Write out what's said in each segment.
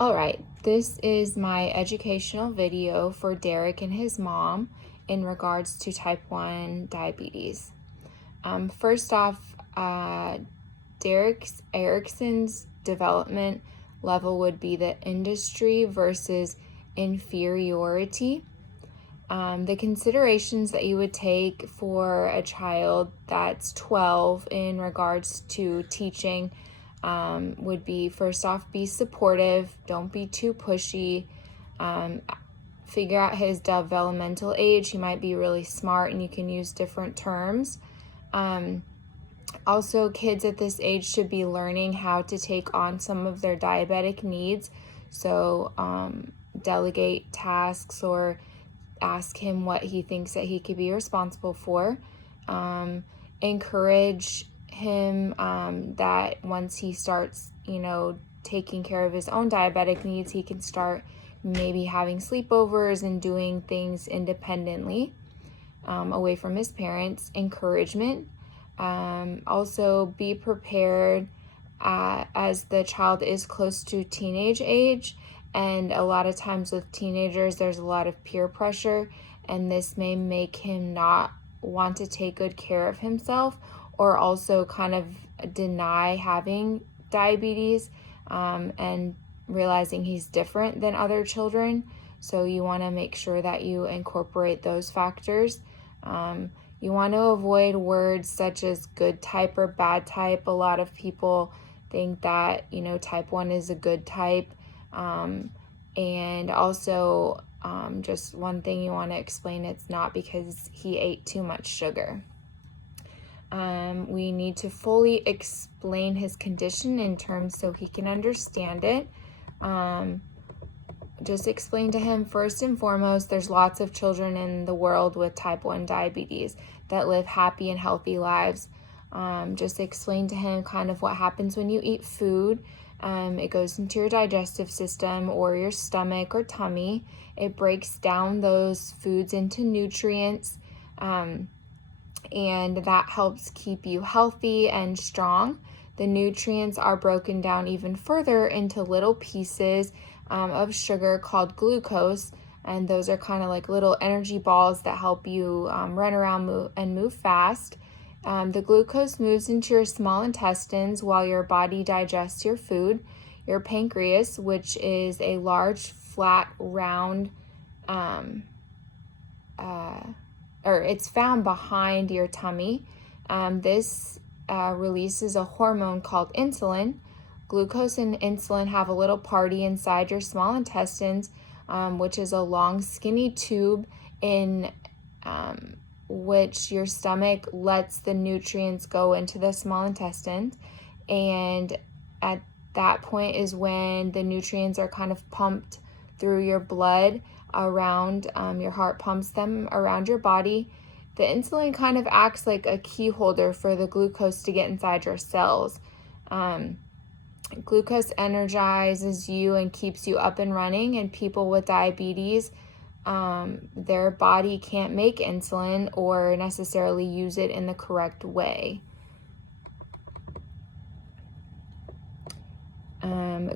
All right, this is my educational video for Derek and his mom in regards to type 1 diabetes. First off, Derek Erickson's development level would be the industry versus inferiority. The considerations that you would take for a child that's 12 in regards to teaching would be, first off, be supportive, don't be too pushy, figure out his developmental age. He might be really smart and you can use different terms. Also, kids at this age should be learning how to take on some of their diabetic needs. So delegate tasks or ask him what he thinks that he could be responsible for. Encourage him that once he starts, taking care of his own diabetic needs, he can start maybe having sleepovers and doing things independently, away from his parents. Encouragement. Also be prepared as the child is close to teenage age, and a lot of times with teenagers there's a lot of peer pressure, and this may make him not want to take good care of himself, or also kind of deny having diabetes and realizing he's different than other children. So you want to make sure that you incorporate those factors. You want to avoid words such as good type or bad type. A lot of people think that, type 1 is a good type. And also, just one thing you want to explain, it's not because he ate too much sugar. We need to fully explain his condition in terms so he can understand it. Just explain to him, first and foremost, there's lots of children in the world with type 1 diabetes that live happy and healthy lives. Just explain to him kind of what happens when you eat food. It goes into your digestive system or your stomach or tummy. It breaks down those foods into nutrients, and that helps keep you healthy and strong. The nutrients are broken down even further into little pieces of sugar called glucose, and those are kind of like little energy balls that help you run around, move fast. The glucose moves into your small intestines while your body digests your food. Your pancreas, which is a large, flat, round, or it's found behind your tummy. This releases a hormone called insulin. Glucose and insulin have a little party inside your small intestines, which is a long, skinny tube in which your stomach lets the nutrients go into the small intestines. And at that point is when the nutrients are kind of pumped through your blood around, your heart pumps them around your body. The insulin kind of acts like a key holder for the glucose to get inside your cells. Glucose energizes you and keeps you up and running, and people with diabetes, their body can't make insulin or necessarily use it in the correct way.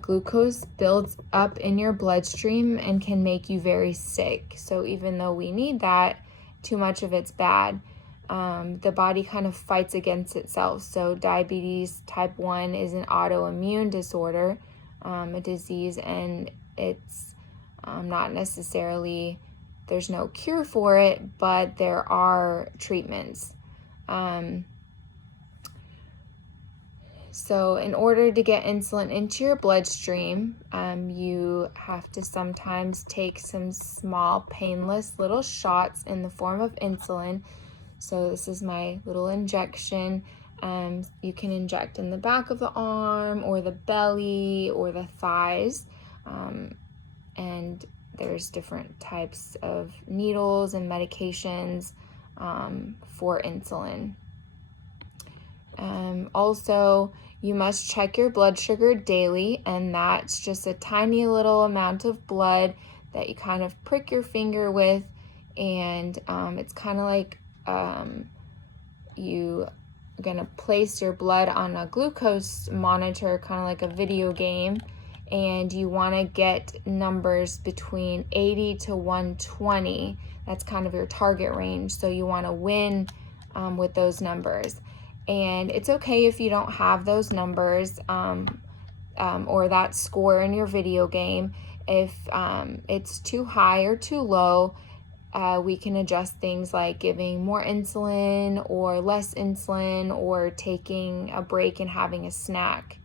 Glucose builds up in your bloodstream and can make you very sick. So even though we need that, too much of it's bad. The body kind of fights against itself. So diabetes type 1 is an autoimmune disorder, a disease, and it's not necessarily, there's no cure for it, but there are treatments. So in order to get insulin into your bloodstream, you have to sometimes take some small, painless little shots in the form of insulin. So this is my little injection. You can inject in the back of the arm or the belly or the thighs. And there's different types of needles and medications for insulin. Also, you must check your blood sugar daily, and that's just a tiny little amount of blood that you kind of prick your finger with, and it's kind of like you are going to place your blood on a glucose monitor, kind of like a video game, and you want to get numbers between 80 to 120. That's kind of your target range. So you want to win with those numbers. And it's okay if you don't have those numbers or that score in your video game. If it's too high or too low, we can adjust things like giving more insulin or less insulin, or taking a break and having a snack.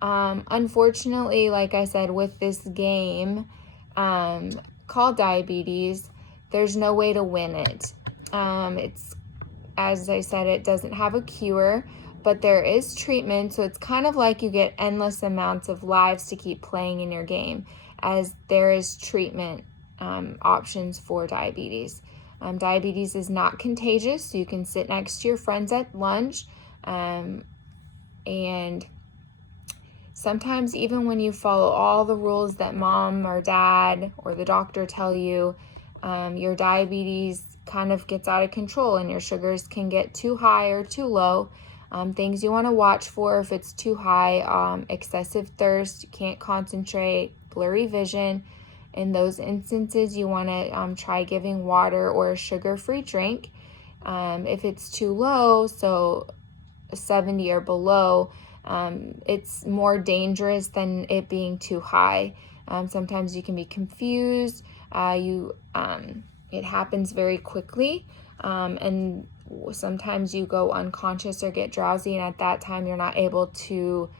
Unfortunately, like I said, with this game called diabetes, there's no way to win it. It's, as I said, it doesn't have a cure, but there is treatment. So it's kind of like you get endless amounts of lives to keep playing in your game, as there is treatment options for diabetes. Diabetes is not contagious, so you can sit next to your friends at lunch, and sometimes even when you follow all the rules that mom or dad or the doctor tell you, your diabetes kind of gets out of control and your sugars can get too high or too low. Things you want to watch for: if it's too high, excessive thirst, you can't concentrate, blurry vision. In those instances, you want to try giving water or a sugar-free drink. If it's too low, so 70 or below, it's more dangerous than it being too high. Sometimes you can be confused. It happens very quickly, and sometimes you go unconscious or get drowsy, and at that time you're not able to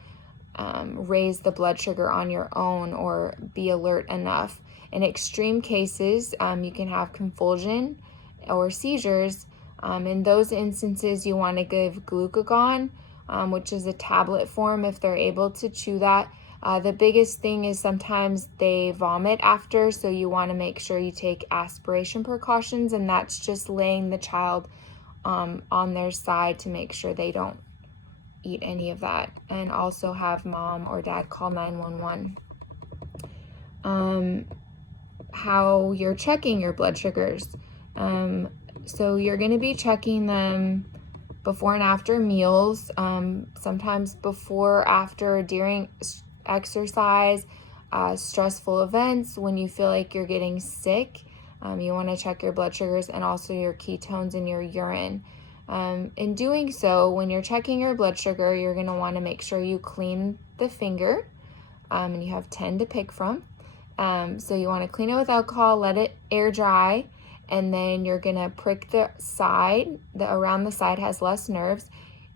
raise the blood sugar on your own or be alert enough. In extreme cases, you can have convulsion or seizures. In those instances, you want to give glucagon, which is a tablet form if they're able to chew that. The biggest thing is sometimes they vomit after, so you want to make sure you take aspiration precautions, and that's just laying the child on their side to make sure they don't eat any of that, and also have mom or dad call 911. How you're checking your blood sugars. So you're going to be checking them before and after meals, sometimes before, after, during exercise, stressful events, when you feel like you're getting sick. You want to check your blood sugars and also your ketones in your urine. In doing so, when you're checking your blood sugar, you're going to want to make sure you clean the finger, and you have 10 to pick from. So you want to clean it with alcohol, let it air dry, and then you're going to prick the side. Around the side has less nerves,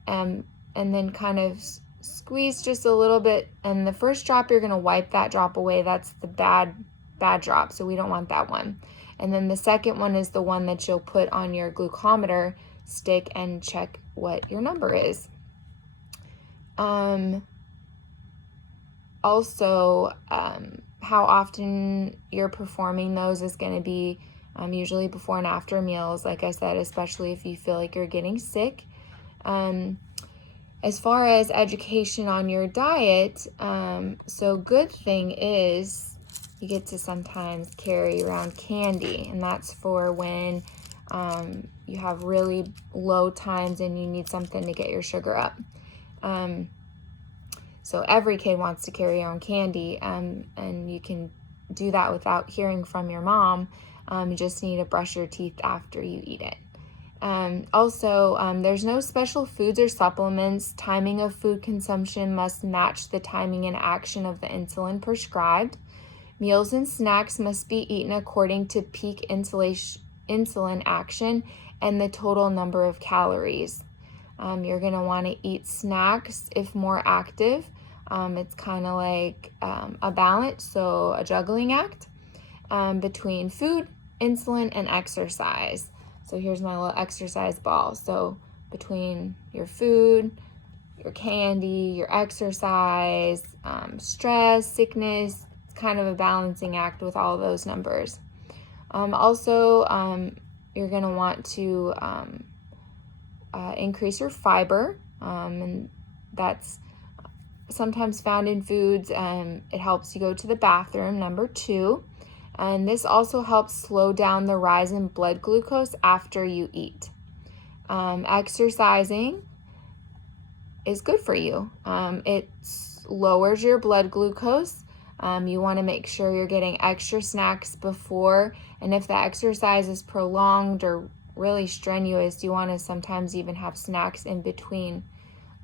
and then kind of squeeze just a little bit. And the first drop, you're going to wipe that drop away. That's the bad drop, so we don't want that one. And then the second one is the one that you'll put on your glucometer stick and check what your number is. Also, how often you're performing those is going to be usually before and after meals, like I said, especially if you feel like you're getting sick. As far as education on your diet, so good thing is you get to sometimes carry around candy, and that's for when you have really low times and you need something to get your sugar up. So every kid wants to carry their own candy, and you can do that without hearing from your mom. You just need to brush your teeth after you eat it. Also, there's no special foods or supplements. Timing of food consumption must match the timing and action of the insulin prescribed. Meals and snacks must be eaten according to peak insulin action and the total number of calories. You're going to want to eat snacks if more active. It's kind of like a balance, so a juggling act between food, insulin, and exercise. So here's my little exercise ball. So between your food, your candy, your exercise, stress, sickness, it's kind of a balancing act with all of those numbers. Also, you're going to want to increase your fiber, and that's sometimes found in foods. It helps you go to the bathroom, number 2. And this also helps slow down the rise in blood glucose after you eat. Exercising is good for you. It lowers your blood glucose. You want to make sure you're getting extra snacks before, and if the exercise is prolonged or really strenuous, you want to sometimes even have snacks in between.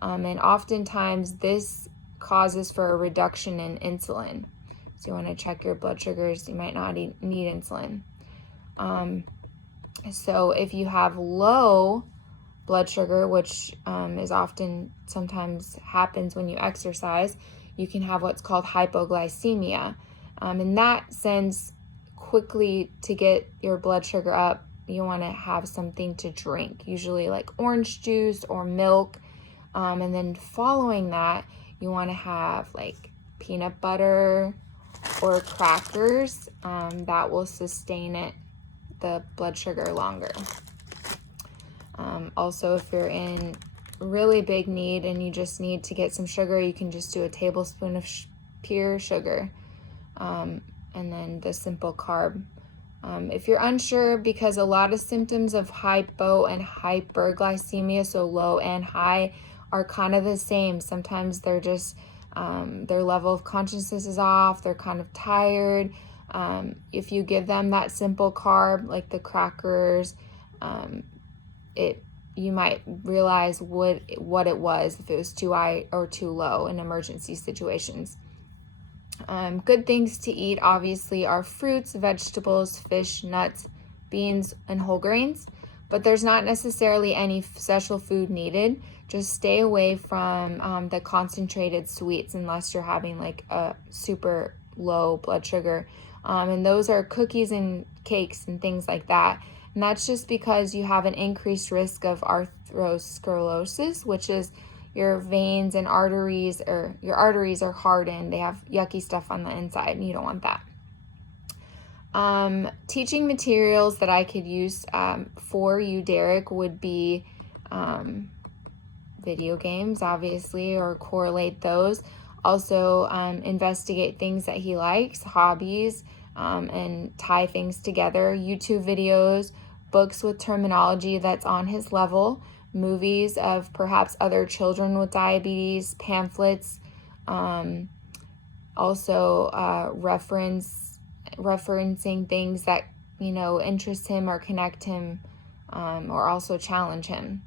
And oftentimes this causes for a reduction in insulin. So you want to check your blood sugars. You might not need insulin. So if you have low blood sugar, which is often sometimes happens when you exercise, you can have what's called hypoglycemia. In that sense, quickly to get your blood sugar up, you want to have something to drink, usually like orange juice or milk. And then following that, you want to have like peanut butter or crackers that will sustain the blood sugar longer. Also, if you're in really big need and you just need to get some sugar, you can just do a tablespoon of pure sugar, and then the simple carb. If you're unsure, because a lot of symptoms of hypo and hyperglycemia, so low and high, are kind of the same. Sometimes they're just their level of consciousness is off, they're kind of tired. If you give them that simple carb like the crackers, you might realize what it was, if it was too high or too low in emergency situations. Good things to eat obviously are fruits, vegetables, fish, nuts, beans, and whole grains, but there's not necessarily any special food needed. Just stay away from the concentrated sweets unless you're having like a super low blood sugar. And those are cookies and cakes and things like that. And that's just because you have an increased risk of atherosclerosis, which is your veins and arteries, or your arteries are hardened. They have yucky stuff on the inside, and you don't want that. Teaching materials that I could use for you, Derek, would be video games, obviously, or correlate those. Also, investigate things that he likes, hobbies, and tie things together. YouTube videos, books with terminology that's on his level, movies of perhaps other children with diabetes, pamphlets, also referencing things that interest him or connect him, or also challenge him.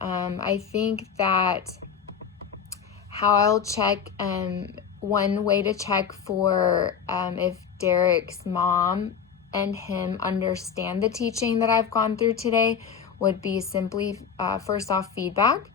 I think that how I'll check, one way to check for if Derek's mom and him understand the teaching that I've gone through today would be simply, first off, feedback.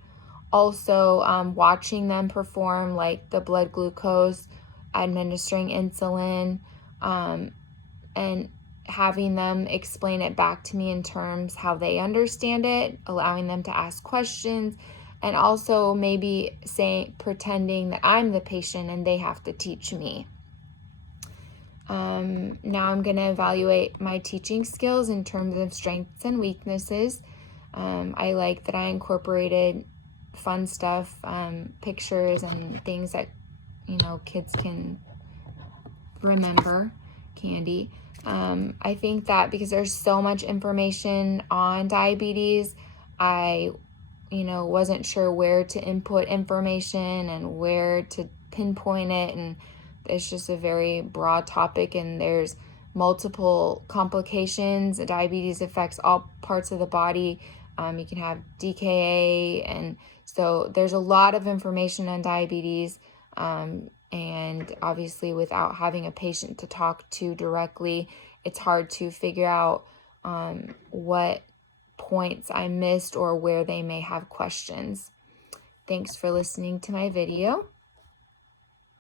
Also, watching them perform, like the blood glucose, administering insulin, and having them explain it back to me in terms how they understand it, allowing them to ask questions, and also maybe pretending that I'm the patient and they have to teach me. Now I'm going to evaluate my teaching skills in terms of strengths and weaknesses. I like that I incorporated fun stuff, pictures and things that, kids can remember, candy. I think that because there's so much information on diabetes, I, wasn't sure where to input information and where to pinpoint it, and it's just a very broad topic, and there's multiple complications. Diabetes affects all parts of the body. You can have DKA, and so there's a lot of information on diabetes, and obviously without having a patient to talk to directly, it's hard to figure out what points I missed or where they may have questions. Thanks for listening to my video.